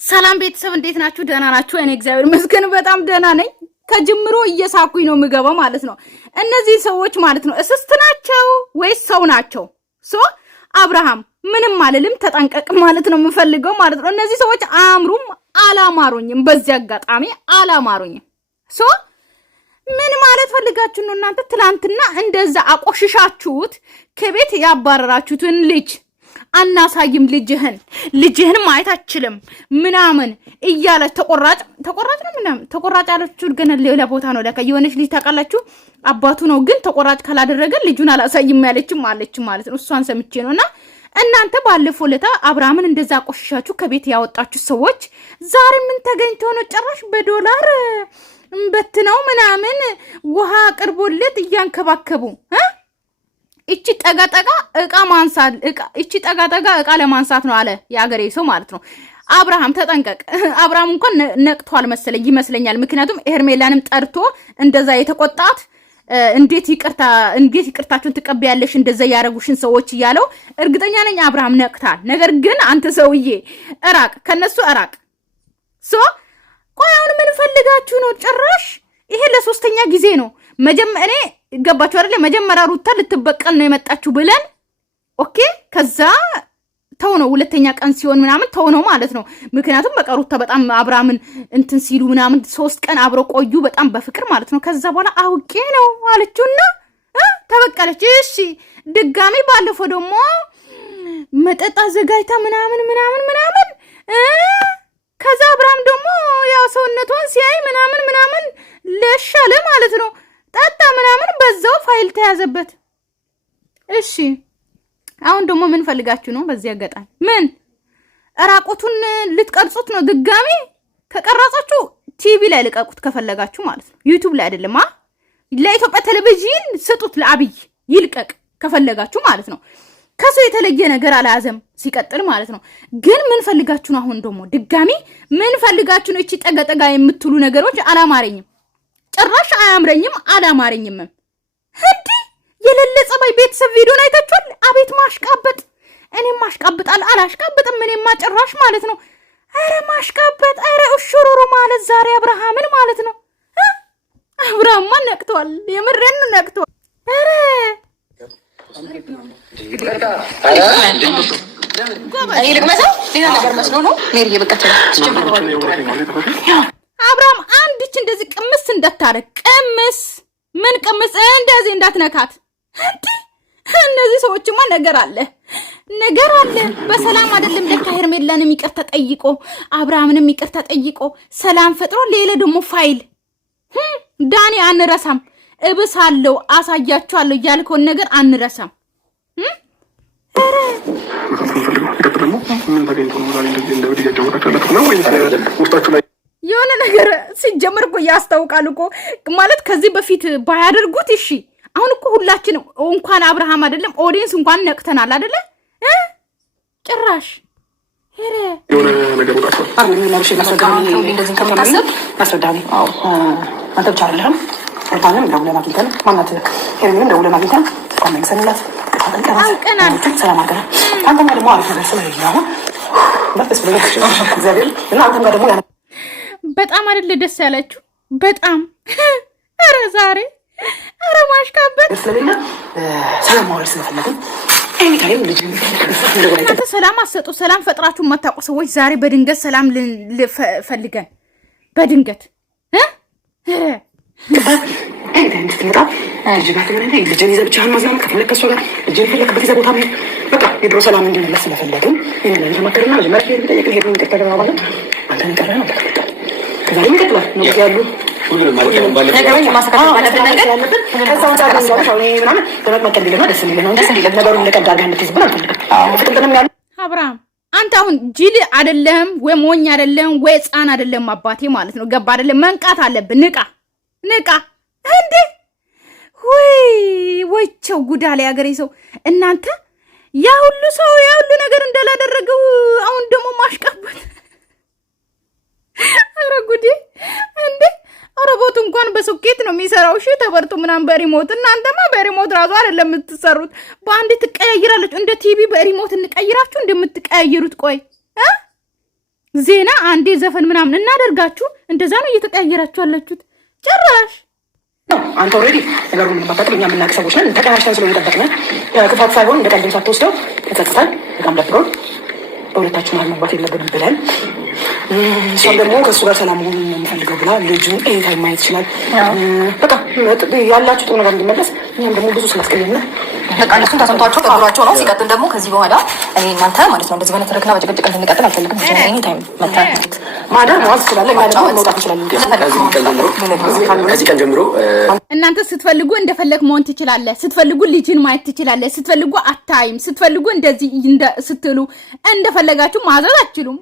ሰላም ቤተሰብ እንዴት ናችሁ? ደህና ናችሁ? እኔ እግዚአብሔር ይመስገን በጣም ደህና ነኝ። ከጅምሮ እየሳኩኝ ነው የምገባው ማለት ነው። እነዚህ ሰዎች ማለት ነው እስስት ናቸው ወይስ ሰው ናቸው? አብርሃም ምንም አልልም፣ ተጠንቀቅ ማለት ነው የምፈልገው ማለት ነው። እነዚህ ሰዎች አያምሩም፣ አላማሩኝም፣ በዚህ አጋጣሚ አላማሩኝም። ምን ማለት ፈልጋችሁ ነው እናንተ? ትላንትና እንደዛ አቆሽሻችሁት ከቤት ያባረራችሁትን ልጅ አናሳይም ልጅህን ማየት አችልም ምናምን እያለ ተቆራጭ ነው ምናምን ተቆራጭ ያለችው ግን ሌላ ቦታ ነው ለካ የሆነች ልጅ ታውቃላችሁ አባቱ ነው ግን ተቆራጭ ካላደረገ ልጁን አላሳይም ያለችም አለች ማለት ነው። እሷን ሰምቼ ነውና እናንተ ባለፈው ለታ አብርሃምን እንደዛ አቆሽሻችሁ ከቤት ያወጣችሁ ሰዎች ዛሬ ምን ተገኝቶ ነው ጭራሽ በዶላር በትነው ምናምን ውሃ አቅርቦለት እያንከባከቡ እቺ ጠጋጠጋ እቃ ማንሳት እቺ ጠጋጠጋ እቃ ለማንሳት ነው አለ ያገሬ ሰው ማለት ነው። አብርሃም ተጠንቀቅ። አብርሃም እንኳን ነቅቷል መሰለኝ ይመስለኛል። ምክንያቱም ሄርሜላንም ጠርቶ እንደዛ የተቆጣት እንዴት ይቅርታችሁን ትቀበያለሽ እንደዛ ያረጉሽን ሰዎች እያለው እርግጠኛ ነኝ አብርሃም ነቅታል። ነገር ግን አንተ ሰውዬ እራቅ፣ ከነሱ እራቅ። ቆይ አሁን ምን ፈልጋችሁ ነው? ጭራሽ ይሄ ለሶስተኛ ጊዜ ነው። እኔ ገባችሁ አይደለ? መጀመሪያ ሩታ ልትበቀል ነው የመጣችሁ ብለን ኦኬ፣ ከዛ ተው ነው ሁለተኛ ቀን ሲሆን ምናምን ተው ነው ማለት ነው። ምክንያቱም በቃ ሩታ በጣም አብርሃምን እንትን ሲሉ ምናምን 3 ቀን አብረው ቆዩ በጣም በፍቅር ማለት ነው። ከዛ በኋላ አውቄ ነው አለችውና ተበቀለች። እሺ ድጋሚ ባለፈው ደግሞ መጠጣ ዘጋይታ ምናምን ከዛ አብርሃም ደግሞ ያው ሰውነቷን ሲያይ ምናምን ለሻለ ማለት ነው። ጠጣ ምናምን በዛው ፋይል ተያዘበት። እሺ አሁን ደግሞ ምን ፈልጋችሁ ነው? በዚህ አጋጣሚ ምን ራቆቱን ልትቀርጹት ነው? ድጋሚ ከቀረጻችሁ ቲቪ ላይ ልቀቁት ከፈለጋችሁ ማለት ነው። ዩቲዩብ ላይ አይደለም ለኢትዮጵያ ቴሌቪዥን ስጡት፣ ለአብይ ይልቀቅ ከፈለጋችሁ ማለት ነው። ከሱ የተለየ ነገር አላዘም ሲቀጥል ማለት ነው። ግን ምን ፈልጋችሁ ነው? አሁን ደግሞ ድጋሚ ምን ፈልጋችሁ ነው? እቺ ጠገጠጋ የምትሉ ነገሮች አላማረኝም፣ ጭራሽ አያምረኝም፣ አላማረኝም። እንዴ የሌለ ጸባይ ቤተሰብ ቪዲዮን አይታችኋል? አቤት ማሽቃበጥ! እኔም ማሽቃበጣል አላሽቃበጥም። እኔማ ጭራሽ ማለት ነው አረ ማሽቃበጥ! አረ እሽሩሩ ማለት ዛሬ አብርሃምን ማለት ነው። አብርሃምማ ነቅቷል፣ የምረን ነቅቷል። አረ አብርሃም አንድች እንደዚህ ቅምስ እንዳታረግ። ምን ቅምስ እንደዚህ እንዳትነካት። እንዴ እነዚህ ሰዎችማ ነገር አለ። በሰላም አይደለም ለካ ሄርሜላንም ይቅርታ ጠይቆ አብርሃምንም ይቅርታ ጠይቆ ሰላም ፈጥሮ ሌላ ደግሞ ፋይል ዳኒ አንረሳም፣ እብሳለሁ፣ አሳያችኋለሁ ያልከውን ነገር አንረሳም። የሆነ ነገር ሲጀመር እኮ ያስታውቃል እኮ ማለት ከዚህ በፊት ባያደርጉት እሺ። አሁን እኮ ሁላችንም እንኳን አብርሃም አይደለም ኦዲየንስ እንኳን ነቅተናል አይደለ? ጭራሽ ሄሬ የሆነ ነገር ወጣው አብርሃም እንደዚህ ከመታሰብ አስረዳኝ። አንተ ብቻ አይደለም ታንም ደውለን አግኝተን ማናት ሄርሜላን ደውለን አግኝተን ኮሜንሰንላት አንቀናል ሰላም አገረ አንተም ደግሞ አሪፍ ነገር ስለያው በጣም አይደል ደስ ያላችሁ? በጣም አረ ዛሬ አረ ማሽካበት ስለሌላ ሰላም ማውረስ ስለፈለግን ኤኒታይም ልጅ እንደገና ሰላም አሰጡ። ሰላም ፈጥራችሁ የማታውቁ ሰዎች ዛሬ በድንገት ሰላም ፈልገን በድንገት ኤኒታይም ስትመጣ ልጅጋት ማለት ልጅን ይዘህ ብቻህን ማዝናናት ከፈለከው ጋር ልጅን ፈለክበት ይዘህ ቦታ በቃ የድሮ ሰላም እንዲመለስ ስለፈለግን ይሄንን ለማከረና መጀመሪያ ጠየቅ ይሄን ተከታተለ ማለት አንተ ነገር ነው ተከታተለ ከዛ ይቀጥላል ነው ያሉ ሁሉንም ማለት ነው ባለ ነገሮች ማስተካከል አለብን ነገር ያለብን ከዛው ጋር ነው ያለው ምናምን ተመጣጣኝ ቢለና ደስ ይለኛል ደስ ይለኛል ነገሩን ለቀዳር ጋር እንድትይዝብን አልፈልግም። ፍቅርንም ያለው አብርሃም አንተ አሁን ጂል አይደለም ወይ ሞኝ አይደለም ወይ ህፃን አይደለም አባቴ ማለት ነው። ገባ አይደለም መንቃት አለብን። ንቃ እንዴ ወይቸው ጉዳሌ ያገሬ ሰው እናንተ ያ ሁሉ ሰው ያ ሁሉ ነገር እንዳላደረገው አሁን ደግሞ ማሽቃበት። አረ ጉዴ እንዴ ሮቦት እንኳን በሶኬት ነው የሚሰራው። እሺ ተበርቶ ምናምን በሪሞት እናንተማ በሪሞት ራሱ አይደለም የምትሰሩት፣ በአንድ ትቀያይራለች። እንደ ቲቪ በሪሞት እንቀይራችሁ እንደምትቀያይሩት ቆይ ዜና አንዴ ዘፈን ምናምን እናደርጋችሁ እንደዛ ነው እየተቀያየራችሁ ያላችሁት ጭራሽ አንተ ኦልሬዲ ነገሩን የምንባታቀል እኛ የምናውቅ ሰዎች ነን። ተቀናሽተን ስለሆነ የጠበቅነን ክፋት ሳይሆን እንደ ቀልድም ሳትወስደው ተጸጽተን በጣም ደብሮን በሁለታችሁ መሀል መግባት የለብንም ብለን እሷም ደግሞ ከእሱ ጋር ሰላም መሆኑን የምፈልገው ብላ ልጁን ኤኒታይም ማየት ይችላል። በቃ ያላችሁ ጥሩ ነገር እንዲመለስ እኛም ደግሞ ብዙ ስላስቀየምነ በቃ እነሱም ተሰምቷቸው ቀብሯቸው ነው። ሲቀጥል ደግሞ ከዚህ በኋላ እኔ እናንተ ማለት ነው እንደዚህ በነተረክና በጭቅጭቅ እንድንቀጥል አልፈልግም። ኤኒታይም መታየት ማደር መዋል ትችላለን። እኛ ደግሞ መውጣት እንችላለን። ከዚህ ቀን ጀምሮ እናንተ ስትፈልጉ እንደፈለግ መሆን ትችላለህ። ስትፈልጉ ልጅን ማየት ትችላለህ። ስትፈልጉ አታይም። ስትፈልጉ እንደዚህ ስትሉ እንደፈለጋችሁ ማዘዝ አትችሉም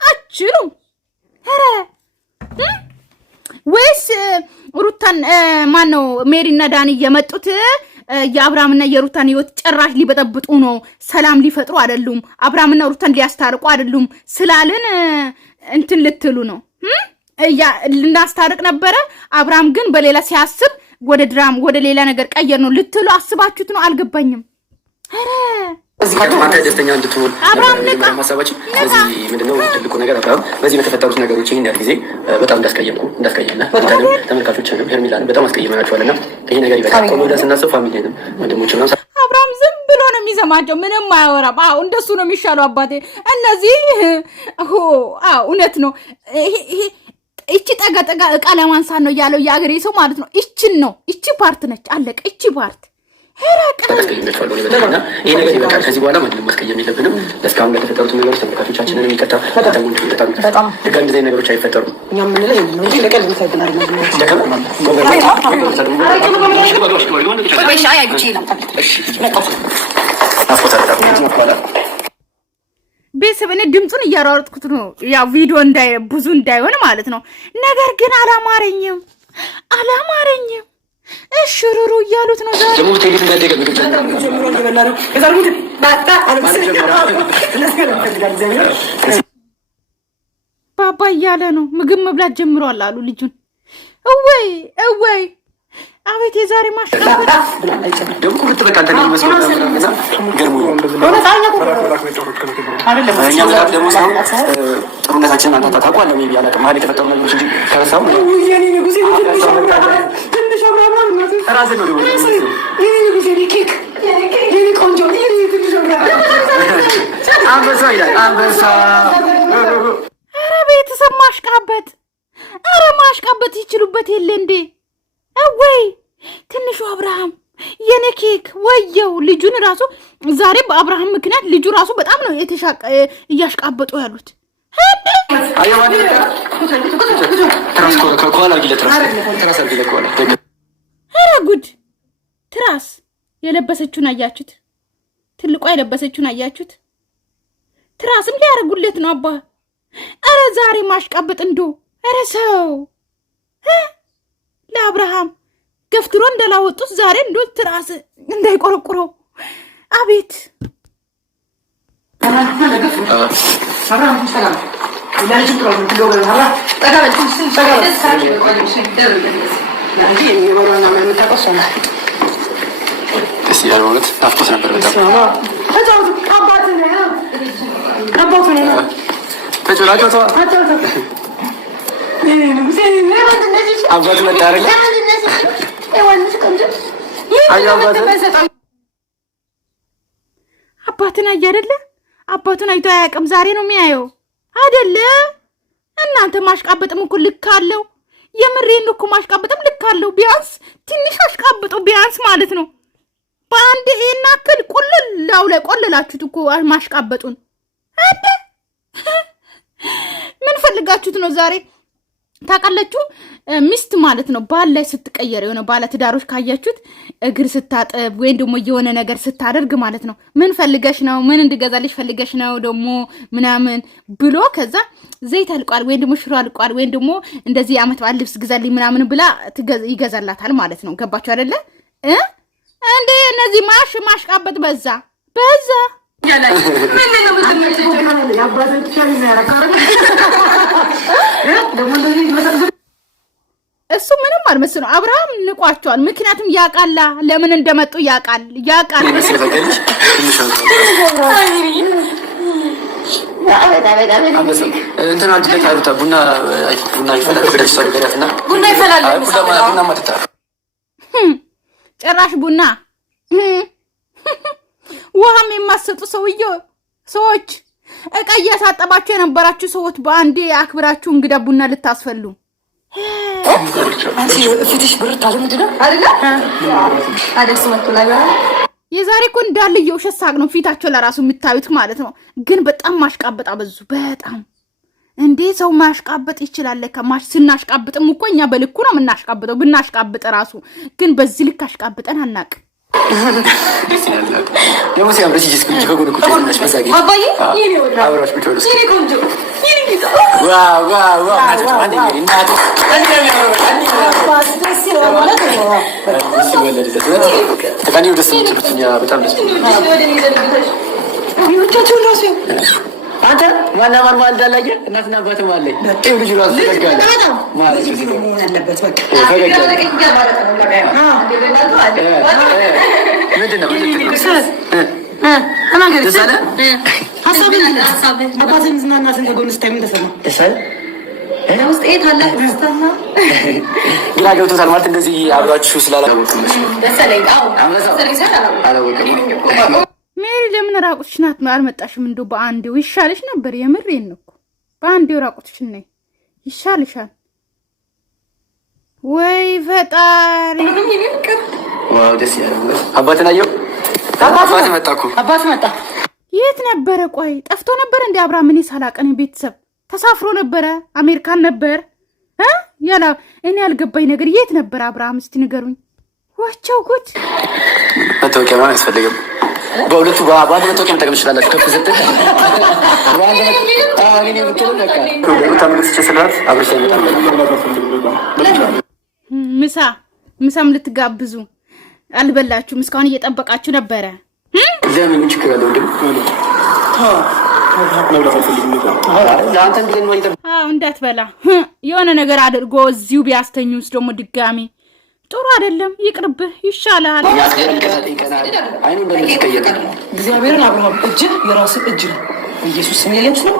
አትችሉም። ኧረ ወይስ ሩታን ማን ነው ሜሪና ዳኒ የመጡት የአብርሃምና የሩታን ህይወት ጭራሽ ሊበጠብጡ ነው። ሰላም ሊፈጥሩ አይደሉም። አብርሃምና ሩታን ሊያስታርቁ አይደሉም ስላልን እንትን ልትሉ ነው። ልናስታርቅ ነበረ። አብርሃም ግን በሌላ ሲያስብ ወደ ድራም ወደ ሌላ ነገር ቀየር ነው ልትሉ አስባችሁት ነው። አልገባኝም። ኧረ እዚህ አንተ ደስተኛ እንድትሆን ሀሳባችን። ስለዚህ ምንድነው ትልቁ ነገር አብርሃም በዚህ በተፈጠሩት ነገሮች ይህን ያህል ጊዜ በጣም እንዳስቀየምና ተመልካቾችንም ሄርሜላንም በጣም አስቀይመናቸዋልና ይሄ ነገር ይበቃል። ቆም ብለን ስናስብ ፋሚሊንም ወንድሞችም ነው አብርሃም ዝም ብሎ ነው የሚሰማቸው። ምንም አያወራም። አዎ እንደሱ ነው የሚሻለው አባቴ። እነዚህ እውነት ነው። እቺ ጠጋ እቃ ለማንሳት ነው ያለው የአገሬ ሰው ማለት ነው። ይቺን ነው ይቺ ፓርት ነች። አለቀ። ይቺ ፓርት ይሄ ነገር ይበቃል። ከዚህ በኋላ ማንንም ማስቀየም የለብንም። እስካሁን ለተፈጠሩት ነገሮች ተመልካቾቻችንን የሚቀጣ በጣም ድጋሚ እንደዚህ ነገሮች አይፈጠሩም። እኛ የምንለው እንጂ ለቀልድ ይፈጠራል። ቤተሰብ እኔ ድምፁን እያሯሯጥኩት ነው ያው ቪዲዮ ብዙ እንዳይሆን ማለት ነው። ነገር ግን አላማረኝም። እሽሩሩ እያሉት ነው ዛሬ ደግሞ ቴሌት እንዳደገ ባባ እያለ ነው። ምግብ መብላት ጀምሯል አሉ ልጁን። እወይ አቤት የዛሬ ማሽቃበጥ ደግሞ ኩርት በቃ እንትን መስሎት ነውና ገርሞኝ ደግሞ ጥሩነታችንን አንተ ታውቃለህ። ሜቢ አላውቅም ማለት የተፈጠሩ ነገሮች እንጂ ከረሳው ኧረ ቤተሰብ ማሽቃበጥ፣ ኧረ ማሽቃበጥ ይችሉበት የለ እንዴ? ወይ ትንሹ አብርሃም የኔ ኬክ ወየው ልጁን ራሱ ዛሬ በአብርሃም ምክንያት ልጁ ራሱ በጣም ነው እያሽቃበጡ ያሉት። ኧረ ጉድ! ትራስ የለበሰችውን አያችሁት? ትልቋ የለበሰችውን አያችሁት? ትራስም ሊያደርጉለት ነው አባ። ኧረ ዛሬ ማሽቃበጥ እንዶ! ኧረ ሰው ለአብርሃም ገፍትሮ እንደላወጡት ዛሬ እንዶ ትራስ እንዳይቆረቁረው። አቤት ያልሆነት ናፍቆት ነበር። አባት መጣ አይደለ? አባትን አየ አይደለ? አባቱን አይቶ አያውቅም። ዛሬ ነው የሚያየው አይደለ? እናንተ ማሽቃበጥም እኮ ልክ አለው። የምሬን እኮ ማሽቃበጥም ልክ አለው። ቢያንስ ትንሽ አሽቃብጡ ቢያንስ ማለት ነው። በአንድ ይሄን አክል ቁልል ላው ላይ ቆልላችሁት እኮ ማሽቃበጡን አደ ምን ፈልጋችሁት ነው ዛሬ? ታውቃላችሁ ሚስት ማለት ነው ባል ላይ ስትቀየር የሆነ ባለ ትዳሮች ካያችሁት እግር ስታጠብ ወይም ደግሞ የሆነ ነገር ስታደርግ ማለት ነው ምን ፈልገሽ ነው ምን እንድገዛልሽ ፈልገሽ ነው ደግሞ ምናምን ብሎ ከዛ ዘይት አልቋል ወይም ደግሞ ሽሮ አልቋል ወይም ደግሞ እንደዚህ አመት በዓል ልብስ ግዛልኝ ምናምን ብላ ይገዛላታል ማለት ነው። ገባችሁ አይደለ? እንዴ እነዚህ ማሽቃበጥ በዛ እሱ ምንም አልመስለው። አብርሃም ንቋቸዋል። ምክንያቱም ያቃላ ለምን እንደመጡ ያቃል። እንትን አድርገህ ታሩታ ቡና ይፈላል ብለሽ ሰው ገራትና ቡና ይፈላል። ቡና ማጥታ ጭራሽ ቡና ውሃም የማሰጡ ሰዎች እቃ እያሳጠባችሁ የነበራችሁ ሰዎች በአንዴ አክብራችሁ እንግዳ ቡና ልታስፈሉ አንቺ ፊትሽ ብርት አለ ምንድነው አይደለ? አደስ መጥቶላ የዛሬ እኮ እንዳለ የውሸት ሳቅ ነው ፊታቸው ለራሱ የምታዩት ማለት ነው። ግን በጣም ማሽቃበጥ አበዙ። በጣም እንዴ ሰው ማሽቃበጥ ይችላል። ከማሽ ስናሽቃበጥም እኮ እኛ በልኩ ነው የምናሽቃበጠው። ብናሽቃበጥ ራሱ ግን በዚህ ልክ አሽቃበጠን አናውቅም። የሙሴ አብረሽ ጂስ ኩንጅ ከጎን ኩንጅ ነሽ መሳቂ አባዬ ይሄ ነው አብራሽ ብትወልስ ይሄ ቆንጆ ይሄ ጌታ ዋው አንዴ እናቱ አንዴ ነው ባስ ደስ ይላል ማለት ነው። ተቃኒው ደስ ይችላል ያ በጣም ደስ ይወጣችሁ ራሱ አንተ ማና ማን ማለት እንዳላየ እናትና አባትም አለኝ ይሄ ልጅ ራሱ ተጋጋ ማለት ነው ያለበት በቃ ምንድነው አባትን ዝናና ስንት ጎን ስታይ ምን ተሰማ? ውስጥ ታላቅ ደስታና ግራ ገብቶታል ማለት እንደዚህ አብራችሁ ስላላወቅም ደሰለኝ ሜሪ ለምን ራቁትሽ ናት አልመጣሽም? እንደው በአንዴው ይሻልሽ ነበር። የምሬን ነው እኮ በአንዴው ራቁትሽ ነይ ይሻልሻል። ወይ ፈጣሪ ዋው ደስ ያለው አባትን አየው። አባት መጣ እኮ አባት መጣ። የት ነበረ? ቆይ ጠፍቶ ነበር እንዴ? አብርሃም እኔ ሳላቀን ቤተሰብ ተሳፍሮ ነበረ አሜሪካን ነበር ያላ እኔ ያልገባኝ ነገር የት ነበር አብርሃም? እስቲ ንገሩኝ። ወቸው ጉድ መታወቂያ ማለት ያስፈልግም። በሁለቱ በአባቱ መታወቂያ መጠቀም ይችላል። ከፍ ስትል አገኘ ብትል በቃ ተመልስ ይችላል። አብርሽ ይመጣል። ምሳም ልትጋብዙ አልበላችሁም? እስካሁን እየጠበቃችሁ ነበረ። ለምን ምን ችግር አለው? እንዳትበላ የሆነ ነገር አድርጎ እዚሁ ቢያስተኙስ ደግሞ ድጋሚ ጥሩ አይደለም። ይቅርብህ ይሻላል። እግዚአብሔርን አብርሃም እጅ የራስ እጅ ነው። ኢየሱስ ስም የለች ነው።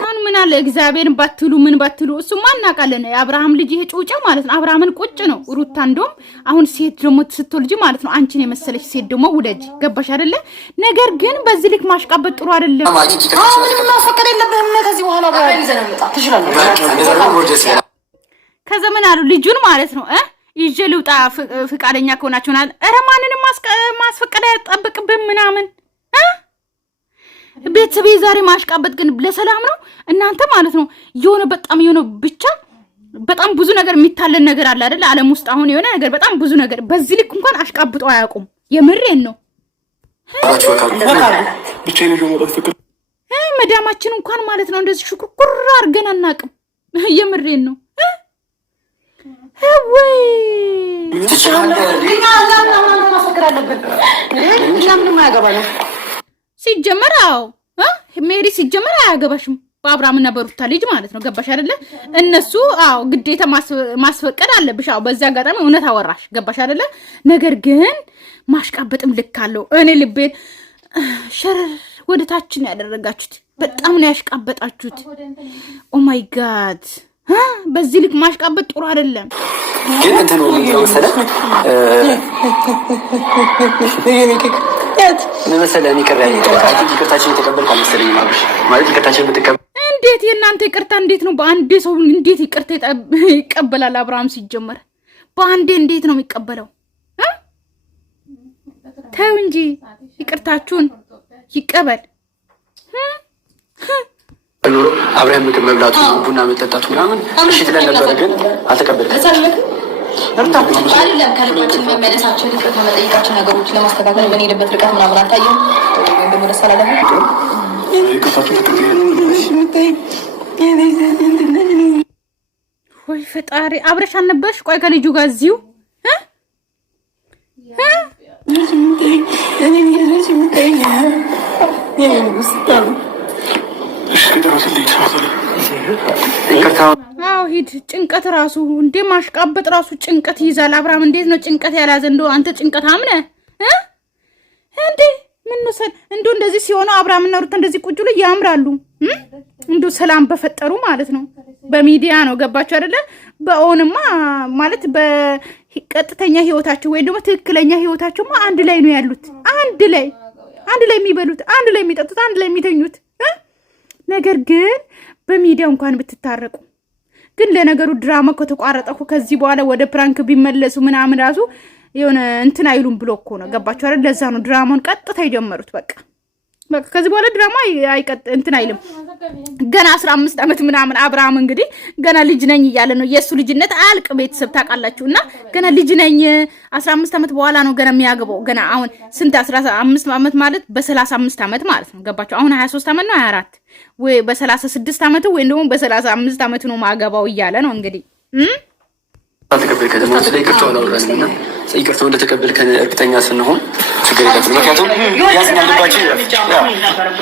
አሁን ምን አለ እግዚአብሔርን ባትሉ ምን ባትሉ እሱማ እናውቃለን። የአብርሃም ልጅ ይሄ ጩጬ ማለት ነው። አብርሃምን ቁጭ ነው። ሩታ እንደውም አሁን ሴት ደግሞ ስትወልጂ ማለት ነው አንቺን የመሰለች ሴት ደግሞ ውለጅ። ገባሽ አይደለ? ነገር ግን በዚህ ልክ ማሽቃበጥ ጥሩ አይደለም። ምንም ማስፈቀድ የለብህም ከዚህ በኋላ ትችላለህ። ከዘመን አሉ ልጁን ማለት ነው ይዤ ልውጣ ፍቃደኛ ከሆናችሁ ናል። ኧረ ማንንም ማስፈቀድ አይጠብቅብህም ምናምን ቤተሰብ ዛሬ ማሽቃበጥ ግን ለሰላም ነው እናንተ ማለት ነው። የሆነ በጣም የሆነ ብቻ በጣም ብዙ ነገር የሚታለን ነገር አለ አይደል? ዓለም ውስጥ አሁን የሆነ ነገር በጣም ብዙ ነገር በዚህ ልክ እንኳን አሽቃብጦ አያውቁም። የምሬን ነው። መዳማችን እንኳን ማለት ነው እንደዚህ ሽኩርኩር አድርገን አናውቅም። የምሬን ነው። ወይ ሲጀመር ሜሪ ሲጀመር አያገባሽም በአብርሃምና በሩታ ልጅ ማለት ነው። ገባሽ አይደለ? እነሱ ግዴታ ማስፈቀድ አለብሽ። በዚህ አጋጣሚ እውነት አወራሽ። ገባሽ አይደለ? ነገር ግን ማሽቃበጥም ልክ አለው። እኔ ልቤን ሸረር ወደ ታችን ያደረጋችሁት በጣም ነው ያሽቃበጣችሁት። ኦ ማይ ጋድ በዚህ ልክ ማሽቃበጥ ጥሩ አይደለም። ግን እንትኑ መሰለህ መሰለህ እኔ ቀራኝ ይቅርታችን የተቀበልኩ አልመሰለኝም። ማለት ይቅርታችን ብትቀበል እንዴት የእናንተ ይቅርታ እንዴት ነው በአንዴ ሰው እንዴት ይቅርታ ይቀበላል? አብርሃም ሲጀመር በአንዴ እንዴት ነው የሚቀበለው? ተው እንጂ ይቅርታችሁን ይቀበል። አብርሃም ምግብ መብላቱ ቡና መጠጣቱ ምናምን እሺ ትለን ነበረ፣ ግን አልተቀበለም። አይደለም ከልባችን መመለሳችን ርቀት መጠየቃችን ነገሮች ለማስተካከል በኔድበት ርቀት ምናምን አታየም ወይም ደግሞ ደስ አላለህ? ወይ ፈጣሪ አብረሽ አልነበርሽ? ቆይ ከልጁ ጋር እዚሁ አዎ ሂድ። ጭንቀት ራሱ እንዴ ማሽቃበጥ ራሱ ጭንቀት ይይዛል። አብርሃም እንዴት ነው ጭንቀት ያላዘ? እንደው አንተ ጭንቀት አምነህ እንዴ ምን ነው እንዶ እንደዚህ ሲሆኑ አብርሃምና ሩታ እንደዚህ ቁጭ ብለው ያምራሉ። እንዶ ሰላም በፈጠሩ ማለት ነው። በሚዲያ ነው ገባችሁ አይደለ? በኦንማ ማለት በቀጥተኛ ህይወታቸው ወይ ደግሞ ትክክለኛ ህይወታቸውማ አንድ ላይ ነው ያሉት። አንድ ላይ የሚበሉት፣ አንድ ላይ የሚጠጡት፣ አንድ ላይ የሚተኙት። ነገር ግን በሚዲያ እንኳን ብትታረቁ ግን ለነገሩ ድራማ ከተቋረጠ ከዚህ በኋላ ወደ ፕራንክ ቢመለሱ ምናምን ራሱ የሆነ እንትን አይሉም ብሎ እኮ ነው ገባችሁ አይደል? ለዛ ነው ድራማውን ቀጥታ የጀመሩት። በቃ ከዚህ በኋላ ድራማ እንትን አይልም። ገና 15 ዓመት ምናምን አብርሃም እንግዲህ ገና ልጅ ነኝ እያለ ነው። የሱ ልጅነት አያልቅ ቤተሰብ ታውቃላችሁና ገና ልጅ ነኝ 15 ዓመት በኋላ ነው ገና የሚያገባው። ገና አሁን ስንት 15 ዓመት ማለት በ35 ዓመት ማለት ነው ገባችሁ? አሁን 23 ዓመት ነው 24 ወይ በ36 ዓመት ወይ እንደውም በ35 ዓመት ነው ማገባው እያለ ነው እንግዲህ ተቀበልከን ደግሞ ስለ ይቅርታው አላወራንምና ይቅርታው እንደተቀበልከን እርግጠኛ ስንሆን ችግር የለም። ምክንያቱም ያዝኛል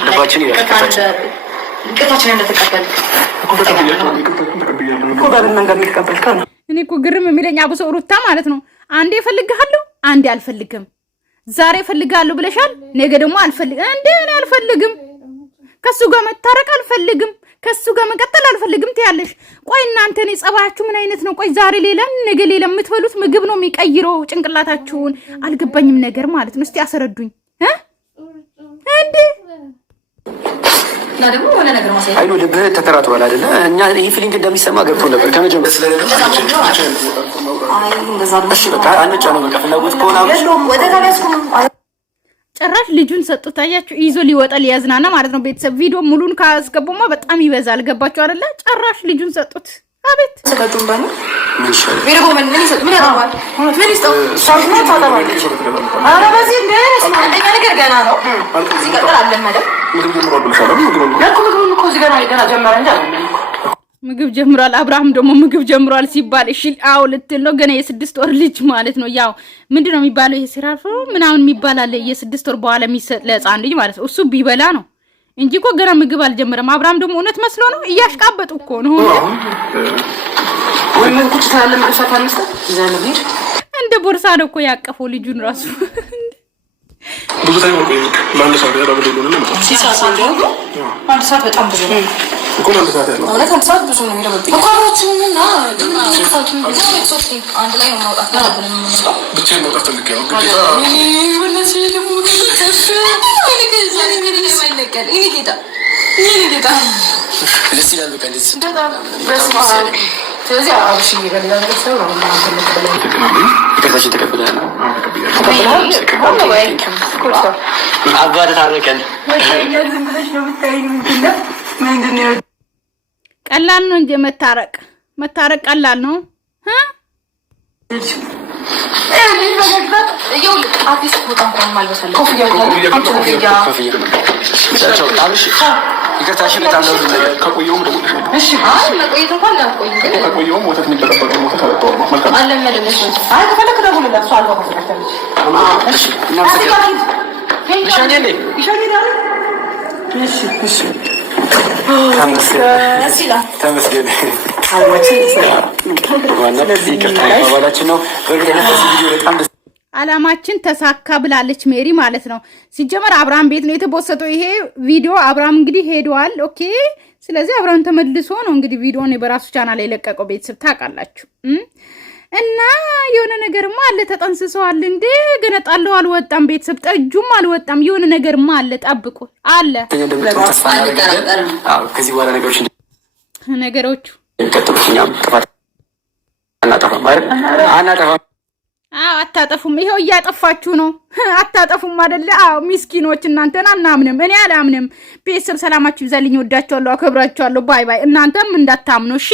ልባችን ይቅርታችን እንደተቀበልክ በምን መንገድ እንደተቀበልከው ነው። እኔ እኮ ግርም የሚለኝ አብሶ ሩታ ማለት ነው። አንዴ እፈልግሃለሁ፣ አንዴ አልፈልግም። ዛሬ እፈልግሃለሁ ብለሻል፣ ነገ ደግሞ አልፈልግም። እንዴ እኔ አልፈልግም፣ ከሱ ጋር መታረቅ አልፈልግም፣ ከሱ ጋር መቀጠል አልፈልግም ትያለሽ። ቆይ እናንተ እኔ ጸባያችሁ ምን አይነት ነው? ቆይ ዛሬ ሌላ ነገ ሌላ የምትበሉት ምግብ ነው የሚቀይረው ጭንቅላታችሁን። አልገባኝም ነገር ማለት ነው። እስቲ አስረዱኝ እንዴ እና ደግሞ ወለ ነገር ማሳይ አይኑ ልብህ ተተራቷል አይደለ? እኛ ይሄ ፊሊንግ እንደሚሰማ ገብቶ ነበር ከመጀመሪያ ስለሌለ አይ እንደዛ ነው። እሺ በቃ አንጫ ነው በቃ ፍላጎት ከሆነ ወደ ታዲያስኩም ጭራሽ ልጁን ሰጡት። አያችሁ ይዞ ሊወጣ ሊያዝናና ማለት ነው። ቤተሰብ ቪዲዮ ሙሉን ካስገቡማ በጣም ይበዛል። ገባችሁ አይደለ? ጭራሽ ልጁን ሰጡት። አቤት ሰጡን ባለ ቪዲዮ ምን ይሰጥ ምን ያደርጋል? ምን ይስጠው? ሳውና ታጣባል። አረ በዚህ እንደስ አንደኛ ነገር ገና ነው። እዚህ ቀጥል አለመደ ምግብ ጀምሯል። አብርሃም ደግሞ ምግብ ጀምሯል ሲባል እሺ አው ልትል ነው። ገና የ6 ወር ልጅ ማለት ነው። ያው ምንድነው የሚባለው? ይሄ ሲራፎ ምናምን የሚባል አለ። የ6 ወር በኋላ የሚሰጥ ለህፃን ልጅ ማለት ነው። እሱ ቢበላ ነው እንጂ እኮ ገና ምግብ አልጀመረም። አብርሃም ደግሞ እውነት መስሎ ነው። እያሽቃበጡ እኮ ነው። ወይ ምን ቁጭ ታለ ማለት አንስተ ዘነብር እንደ ቦርሳ ነው እኮ ያቀፈው ልጁን ራሱ ብዙ ታይም ቆይ ለአንድ ሰዓት ያለው ነው ነው አንድ ሰዓት በጣም ብዙ ነው እኮ አንድ ሰዓት ያለው ማለት አንድ ሰዓት ብዙ ነው የሚረበጥ ተቋራጭውና አንድ ላይ ነው ማውጣት ያለብን ብቻ መውጣት ፈልጌው ደስ ይላል። በቃ እንደዚህ ስለዚህ አብሽ ይገለላ ነገር ሰው ነው ማለት ነው። ይቅርታችን ተቀብለናል። አባደ ታረቀን ቀላል ነው እንጂ መታረቅ ቀላል ነው። ይቅርታችን ታለው ከቆየውም ደግሞ እሺ አይ ለቆየት እንኳን ላቆይ ከቆየውም ወተት የሚጠቀበል ወተት አለቀው ማለት አለ መደለሽ አይ ተፈለክ ደግሞ ለሱ አልባ ተፈለክ እሺ እናመሰግናለን። ይሻኛል እሺ ተመስገን ዋና ይቅርታ ባላችን ነው። በእርግጥ ቪዲዮ በጣም አላማችን ተሳካ ብላለች ሜሪ ማለት ነው። ሲጀመር አብርሃም ቤት ነው የተቦሰተው ይሄ ቪዲዮ። አብርሃም እንግዲህ ሄዷል። ኦኬ ስለዚህ አብርሃም ተመልሶ ነው እንግዲህ ቪዲዮን በራሱ ቻናል ላይ ለቀቀው። ቤተሰብ ታውቃላችሁ። እና የሆነ ነገርማ አለ ተጠንስሰዋል እንዴ ገነጣለው አልወጣም። ቤተሰብ ጠጁም አልወጣም። የሆነ ነገርማ አለ ጠብቁ አለ። ከዚህ በኋላ ነገሮቹ ይቀጥሉኛል። ጥፋት አናጠፋም። አታጠፉም። ይሄው እያጠፋችሁ ነው። አታጠፉም አይደለ? አዎ ሚስኪኖች እናንተን አናምንም። እኔ አላምንም። ቤተሰብ ሰላማችሁ ይብዛልኝ። ወዳችኋለሁ፣ አከብራችኋለሁ። ባይ ባይ። እናንተም እንዳታምኑ እሺ።